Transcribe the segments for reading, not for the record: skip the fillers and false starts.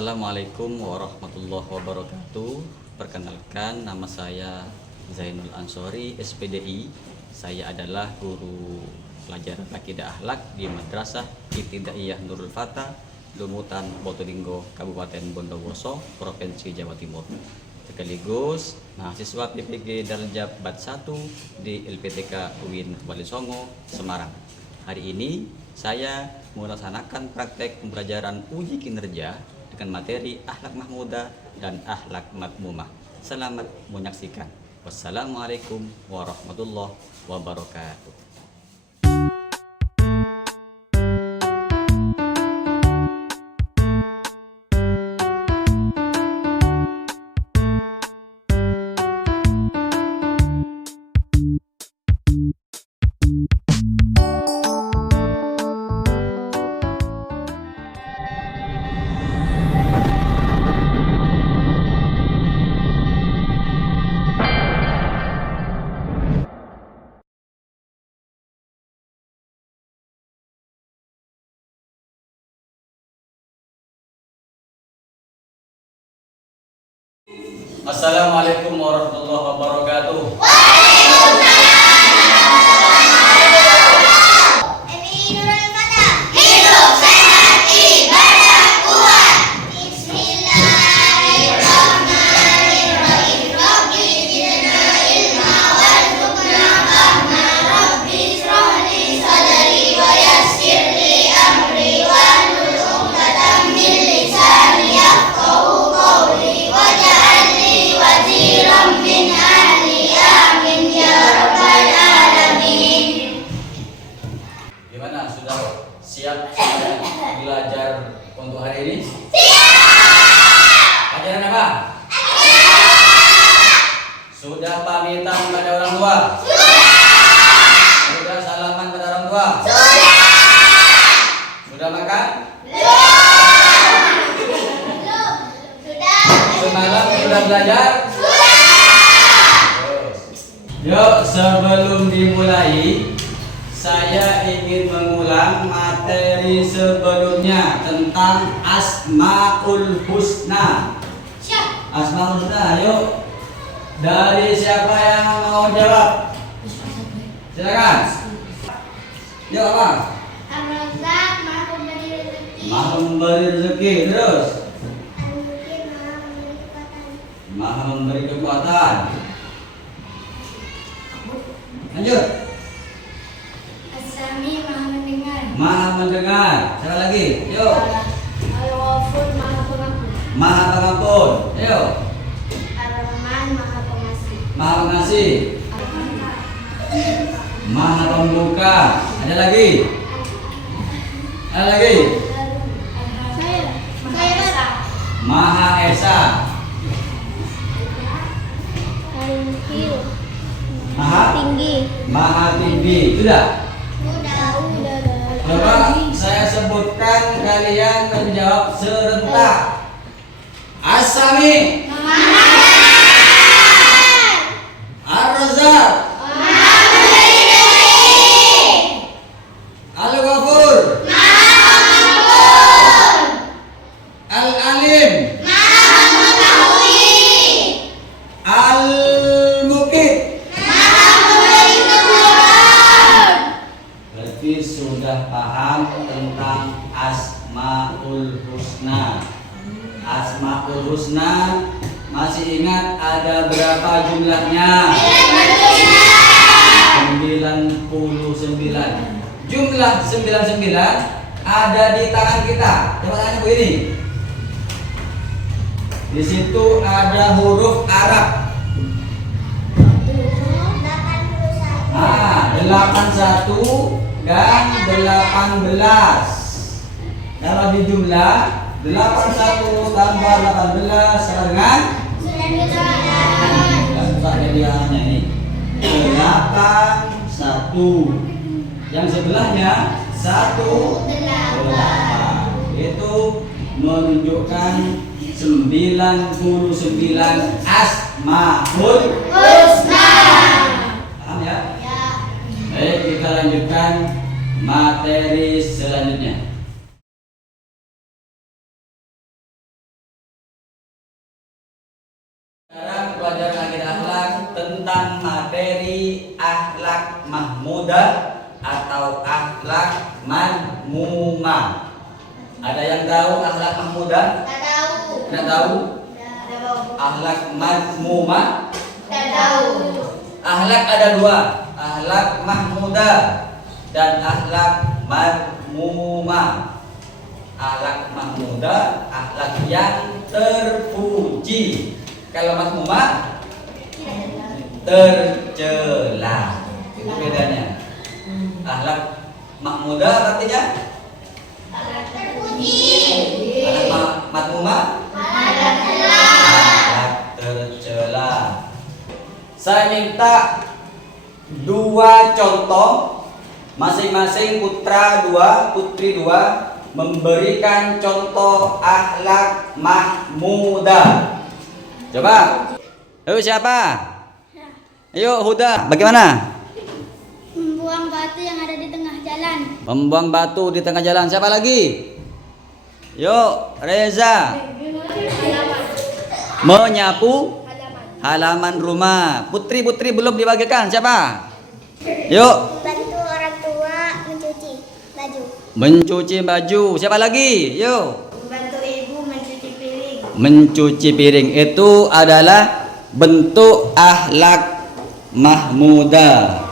Assalamualaikum warahmatullahi wabarakatuh. Perkenalkan, nama saya Zainul Ansori, SPDI. Saya adalah guru pelajaran akidah akhlak di Madrasah Ibtidaiyah Nurul Fatah, Lumutan Botulingo, Kabupaten Bondowoso, Provinsi Jawa Timur. Sekaligus mahasiswa PPG Darjah Bat 1 di LPTK UIN Walisongo, Semarang. Hari ini saya melaksanakan praktek pembelajaran uji kinerja dengan materi akhlak mahmudah dan akhlak madmumah. Selamat menyaksikan. Wassalamualaikum warahmatullahi wabarakatuh. Assalamualaikum warahmatullahi wabarakatuh. Hidup sehat, ibadah kuat. Bismillahirrahmanirrahim. Rabbi zidna ilma warzuqna fahma. Rabbi ishrah li sadri wa yassir li amri wahlul 'uqdatam min lisani yafqahu qawli waj'al li waziran min ahli. Amin ya rabbal alamin. Gimana, sudah siap belajar untuk hari ini? Siap. Ajaran apa? Sudah pamitan pada orang tua? Sudah salaman pada orang tua? Sudah makan? Semalam sudah belajar? Yuk, sebelum dimulai, saya ingin mengulang materi sebelumnya tentang Asmaul Husna. Asmaul Husna, yuk. Dari siapa yang mau jawab? Silakan. Yuk, apa? Ar-Razzaq Maha Pemberi Rezeki. Maha memberi rezeki, terus Al-Muqim Maha Memberi Kekuatan. Maha memberi kekuatan. Lanjut. As-Sami Maha Mendengar. Maha mendengar. Sekali lagi, yuk. Al-Ghafur Maha Pengampun. Maha pengampun, yuk. Ar-Rahman Maha Pengasih. Maha pengasih. Maha pembuka. Ada lagi? Ada lagi? Maha Esa. Maha Esa. Maha Tinggi. Maha tinggi. Sudah? Udah. Coba saya sebutkan, kalian menjawab serentak. As-Sami. Ar-Razzaq. Al-Ghafur. Al-Alim. Al-Muqit. Berarti sudah paham tentang Asmaul Husna. Asmaul Husna, masih ingat ada berapa jumlahnya? 99. Jumlah 99 ada di tangan kita. Coba tanya begini. Di situ ada huruf Arab. 81 dan 18. Kalau di jumlah 81 tambah 18 sama dengan ini 81. Yang sebelahnya 18. Itu menunjukkan 99 Asmaul Husna. Paham ya? Baik, kita lanjutkan materi selanjutnya. Sekarang pelajaran akidah akhlak tentang materi akhlak mahmudah atau akhlak madmumah. Ada yang tahu akhlak mahmudah? Tak tahu. Tidak tahu? Tak tahu. Akhlak madmumah? Tak tahu. Akhlak ada dua, akhlak mahmudah dan akhlak madmumah. Akhlak mahmudah, akhlak yang terpuji. Kalau madmumah tercela. Itu bedanya. Akhlak mahmudah artinya Terpuji. akhlak madmumah Ada celah. akhlak tercela. Saya minta dua contoh, masing-masing putra dua, putri dua, memberikan contoh akhlak mahmudah. Coba. Ayo siapa? Ayo Huda, bagaimana? Membuang batu yang ada di tengah jalan. Membuang batu di tengah jalan. Siapa lagi? Yuk, Reza. Menyapu halaman rumah. Putri-putri belum dibagikan. Siapa? Yuk. Bantu orang tua mencuci baju. Mencuci baju. Siapa lagi? Yuk. Bantu ibu mencuci piring. Mencuci piring itu adalah bentuk akhlak mahmudah.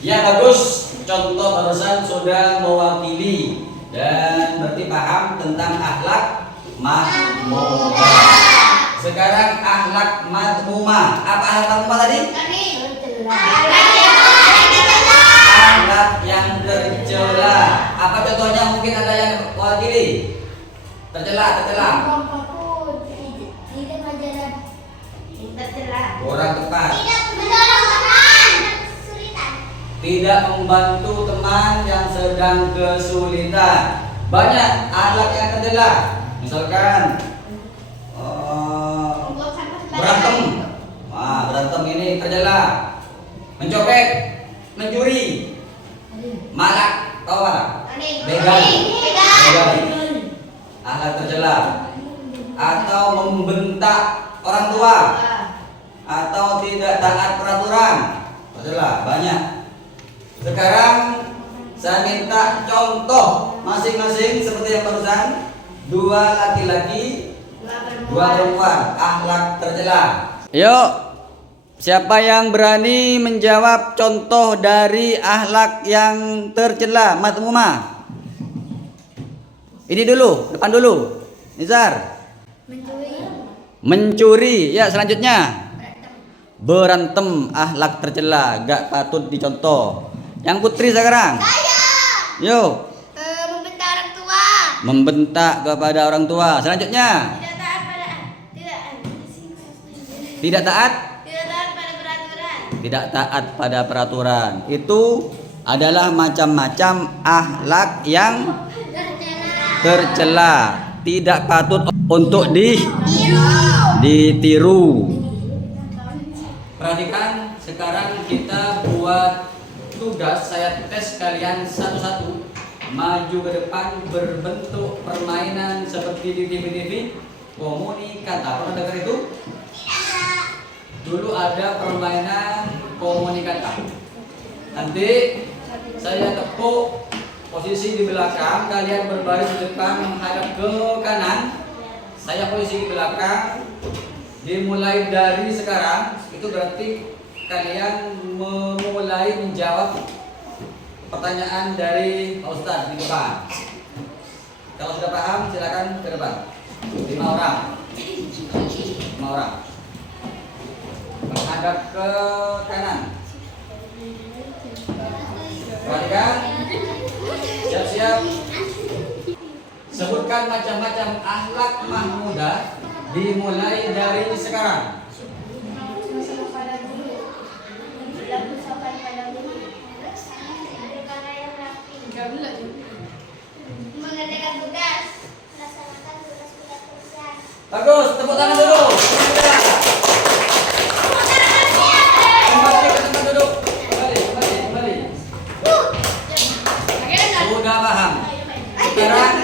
Ya bagus. Contoh barusan sudah mewakili dan berarti paham tentang akhlak mahmudah. Sekarang akhlak madmumah. Apa akhlak madmumah tadi? Akhlak yang tercela. Apa contohnya? Mungkin ada yang mewakili. Tercela. Kurang tepat. Tidak membantu teman yang sedang kesulitan. Banyak akhlak yang tercela. Misalkan berantem. Berantem ini tercela. Mencopet, mencuri, malak, tahu apa? Begal. Akhlak tercela. Atau membentak orang tua, atau tidak taat peraturan, tercela. Banyak. Sekarang saya minta contoh masing-masing seperti yang barusan. Dua laki-laki, dua perempuan, akhlak tercela. Yuk, siapa yang berani menjawab contoh dari akhlak yang tercela madmumah? Ini dulu, depan dulu. Nizar. Mencuri. Ya, selanjutnya. Berantem, akhlak tercela, gak patut dicontoh. Yang putri sekarang. Yuk. Membentak orang tua. Membentak kepada orang tua. Selanjutnya. Tidak taat. Tidak taat pada peraturan. Itu adalah macam-macam akhlak yang tercela, tidak patut untuk ditiru. Perhatikan, sekarang kita buat tugas, saya tes kalian satu-satu. Maju ke depan berbentuk permainan seperti di TV-TV. Komunikata, pernah dengar itu? Dulu ada permainan komunikata. Nanti saya tepuk posisi di belakang, kalian berbaris di depan menghadap ke kanan. Saya posisi di belakang. Dimulai dari sekarang, itu berarti kalian memulai menjawab pertanyaan dari Pak Ustadz di depan. Kalau sudah paham, silakan ke depan. 5 orang. 5 orang. Menghadap ke kanan. Perhatikan. Siap-siap. Sebutkan macam-macam akhlak mahmudah dimulai dari sekarang. Mengerjakan tugas. Melaksanakan tugas-tugas pekerjaan. Bagus, tepuk tangan dulu. Kembali ke tempat duduk. Kembali. Sudah paham. Sekarang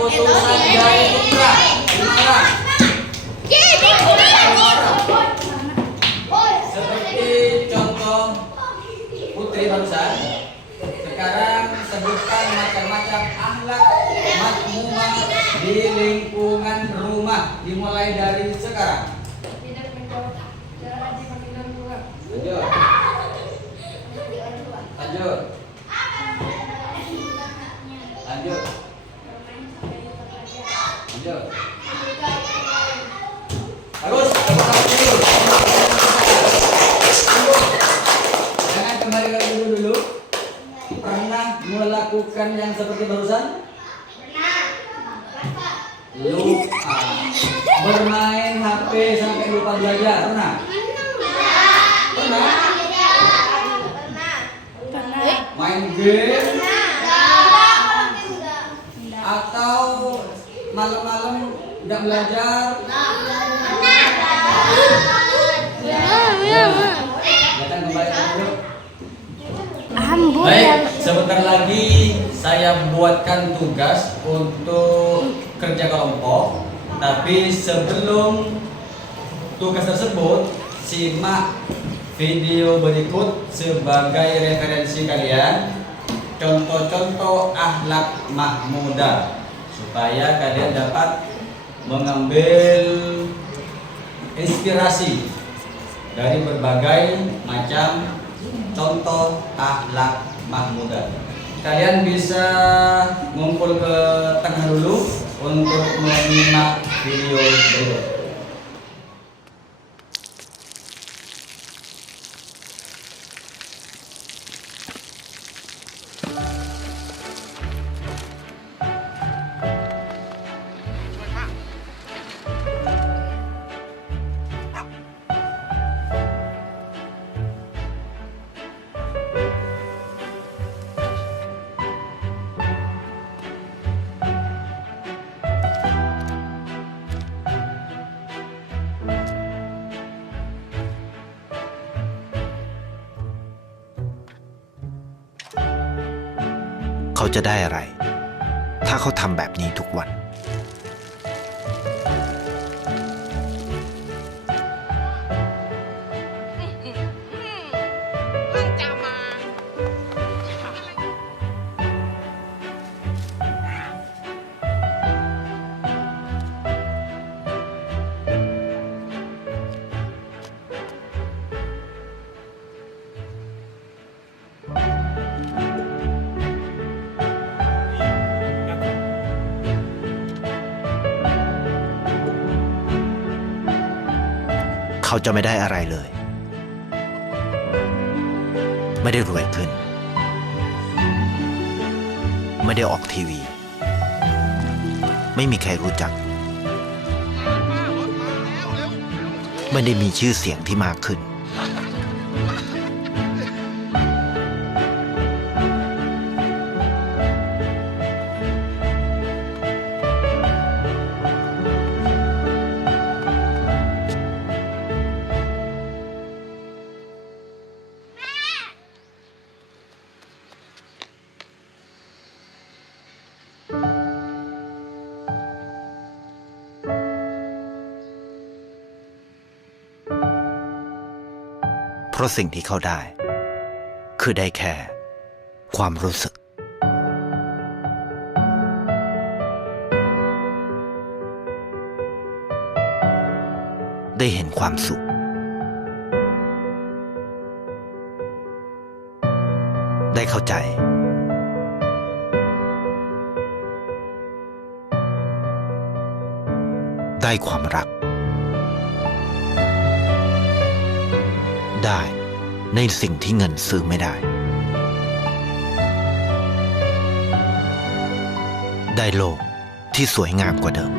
utusan dari putra. 5 orang. macam akhlak makmumah di lingkungan rumah, dimulai dari sekarang. Tidak menjauh, jangan rajin panggilan Tuhan. Lanjut. Lanjut. Lanjut. Lanjut. Bagus. Jangan kembali ke dulu. Pernah melakukan yang seperti barusan? Lupa. Bermain HP sampai lupa belajar. Pernah? Pernah? Main game? Atau malam-malam tidak belajar? Datang kembali ke dulu. Baik, sebentar lagi saya buatkan tugas untuk kerja kelompok. Tapi sebelum tugas tersebut, simak video berikut sebagai referensi kalian. Contoh-contoh akhlak mahmudah supaya kalian dapat mengambil inspirasi dari berbagai macam contoh akhlak mahmudah. Kalian bisa ngumpul ke tengah dulu untuk menyimak video berikut.เขาจะได้อะไรถ้าเขาทำแบบนี้ทุกวันเขาจะไม่ได้อะไรเลยไม่ได้รวยขึ้นไม่ได้ออกทีวีไม่มีใครรู้จักไม่ได้มีชื่อเสียงที่มากขึ้นเพราะสิ่งที่เขาได้คือได้แค่ความรู้สึกได้เห็นความสุขได้เข้าใจได้ความรักได้ในสิ่งที่เงินซื้อไม่ได้ได้โลกที่สวยงามกว่าเดิม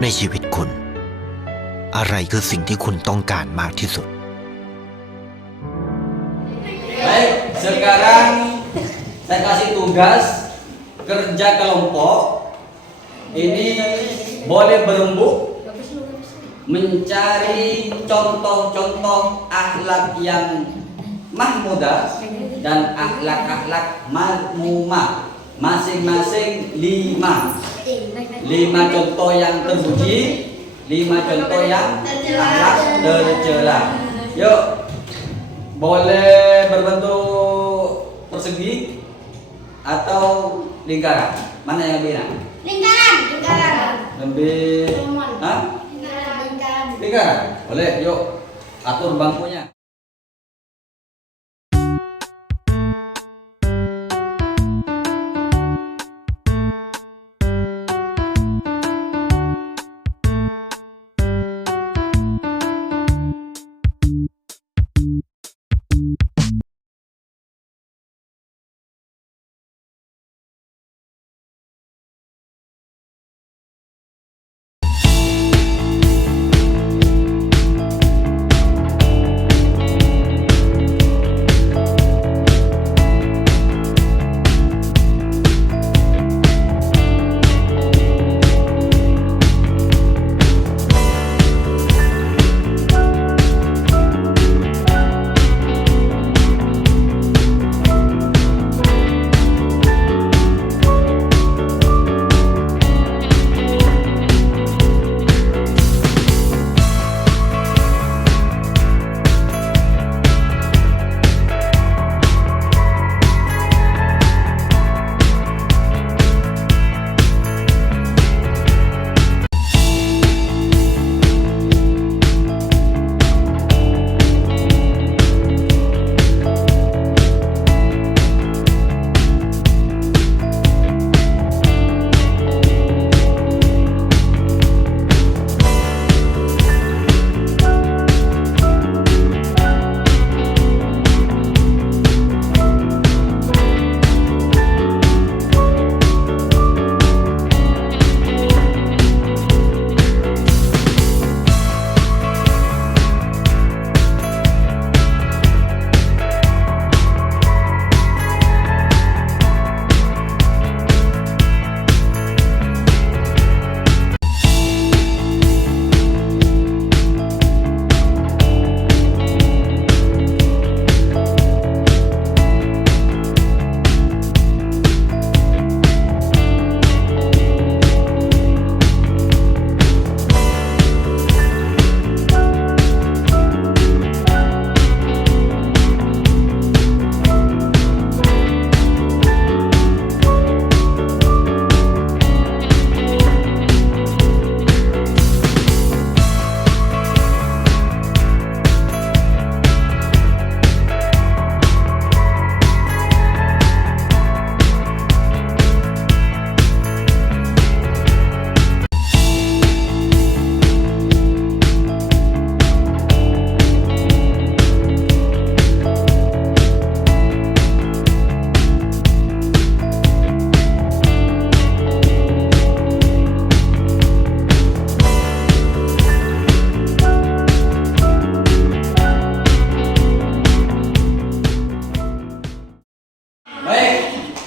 ในชีวิตคุณอะไรคือสิ่งที่คุณต้องการมากที่สุด Baik, sekarang saya kasih tugas kerja kelompok. Ini boleh berembuk mencari contoh-contoh akhlak yang mahmudah dan akhlak-akhlak madmumah, masing-masing 5 contoh yang terpuji, 5 contoh yang akhlak tercela. Yuk, Boleh berbentuk persegi atau lingkaran. Mana yang lebih enak? Lingkaran. Lebih Hah? Lingkaran. Lingkaran. Boleh, yuk atur bangkunya.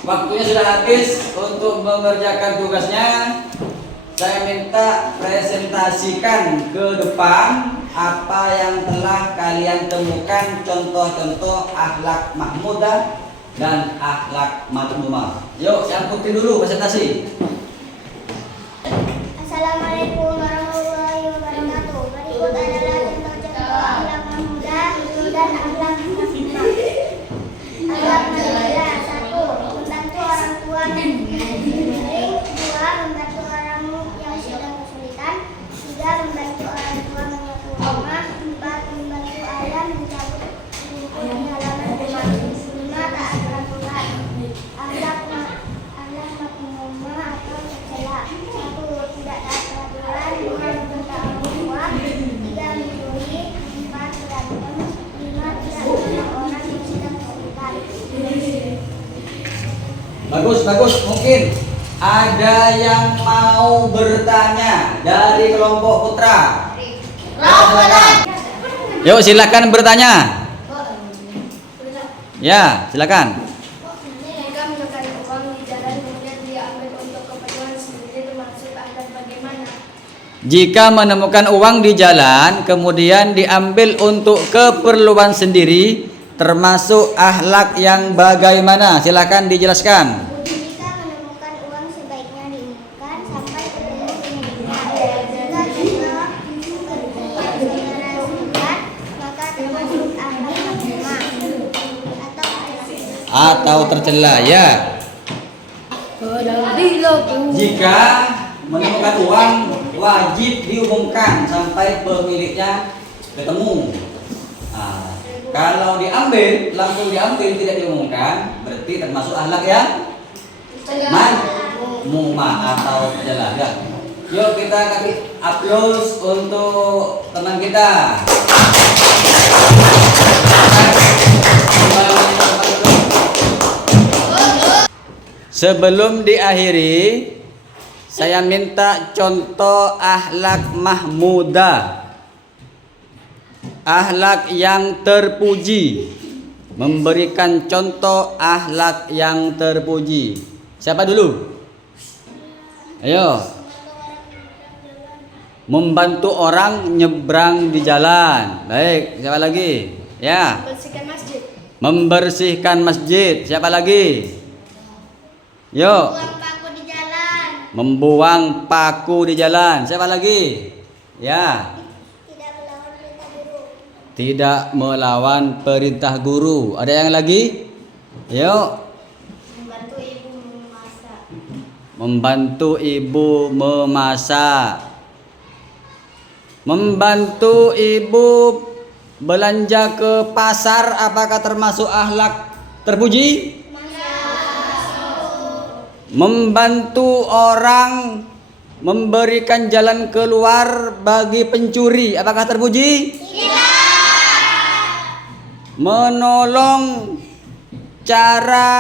Waktunya sudah habis untuk mengerjakan tugasnya. Saya minta presentasikan ke depan apa yang telah kalian temukan, contoh-contoh akhlak mahmudah dan akhlak madmumah. Yuk, saya putih dulu presentasi. Assalamualaikum warahmatullahi wabarakatuh. Berikut adalah contoh-contoh akhlak mahmudah dan akhlak mahmumah. Akhlak mahmudah: 1. Membantu orang tua dan seiring. 2. Membantu orang yang sedang kesulitan. 3. Membantu orang tua menyapu rumah. 4. Membantu ayah mencabut rumput di halaman rumah. 5. Taat peraturan. Akhlak mahmumah atau tercela: 1. Tidak taat peraturan. 2. Membentak orang tua. 3. Mencuri. 4. Berantem. 5. Tidak menolong orang yang sedang kesulitan. Bagus. Mungkin ada yang mau bertanya dari kelompok putra. Yuk, silakan bertanya. Ya, silakan. Jika menemukan uang di jalan kemudian diambil untuk keperluan sendiri termasuk akhlak bagaimana? Jika menemukan uang di jalan kemudian diambil untuk keperluan sendiri termasuk akhlak yang bagaimana? Silakan dijelaskan. Jika menemukan uang sebaiknya diinginkan sampai ketemu pemiliknya. Jika kita secara singkat maka termasuk akhlak mahmumah. atau tercela ya. Jika menemukan uang wajib diumumkan sampai pemiliknya ketemu. Nah, kalau diambil langsung diambil tidak diumumkan berarti termasuk akhlak yang mazmumah atau tercela ya. Yuk kita kasih aplaus untuk teman kita. Sebelum diakhiri, saya minta contoh akhlak mahmudah, akhlak yang terpuji. Memberikan contoh akhlak yang terpuji. Siapa dulu? Ayo. Membantu orang nyebrang di jalan. Baik, siapa lagi? Ya. Membersihkan masjid. Membersihkan masjid. Siapa lagi? Yuk. Buang paku di jalan. Membuang paku di jalan. Siapa lagi? Ya. Tidak melawan perintah guru. Tidak melawan perintah guru. Ada yang lagi? Yuk. Membantu ibu memasak. Membantu ibu memasak. Membantu ibu belanja ke pasar. Apakah termasuk akhlak terpuji? Membantu orang memberikan jalan keluar bagi pencuri, apakah terpuji? Tidak. Menolong cara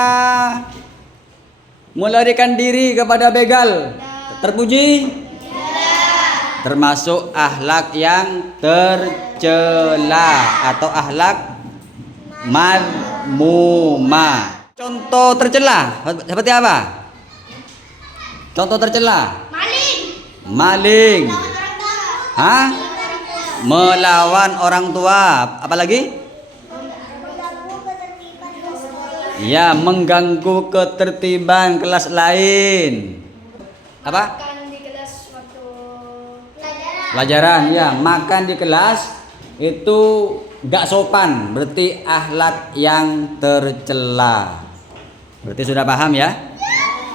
melarikan diri kepada begal, terpuji? Tidak. Termasuk akhlak yang tercela atau akhlak mazmumah. Contoh tercela seperti apa? Contoh tercela. Maling. Hah? Melawan orang tua. Apalagi? Ya, mengganggu ketertiban kelas lain. Apa? Makan di kelas waktu Pelajaran. Ya, makan di kelas itu gak sopan. Berarti akhlak yang tercela. Berarti sudah paham ya?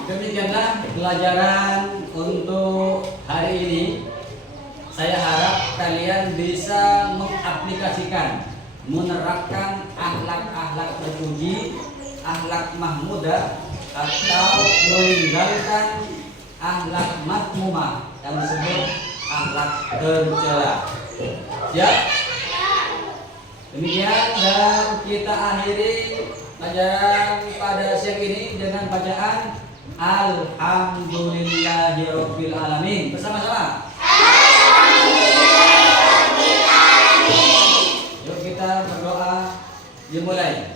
Demikianlah pelajaran untuk hari ini. Saya harap kalian bisa mengaplikasikan, menerapkan akhlak-akhlak terpuji, akhlak mahmudah, atau meninggalkan akhlak mazmumah yang disebut akhlak tercela. Siap? Demikian dan kita akhiri pelajaran pada siang ini dengan bacaan Alhamdulillahirabbil alamin. Bersama-sama. Alhamdulillahirabbil alamin. Yuk kita berdoa dimulai.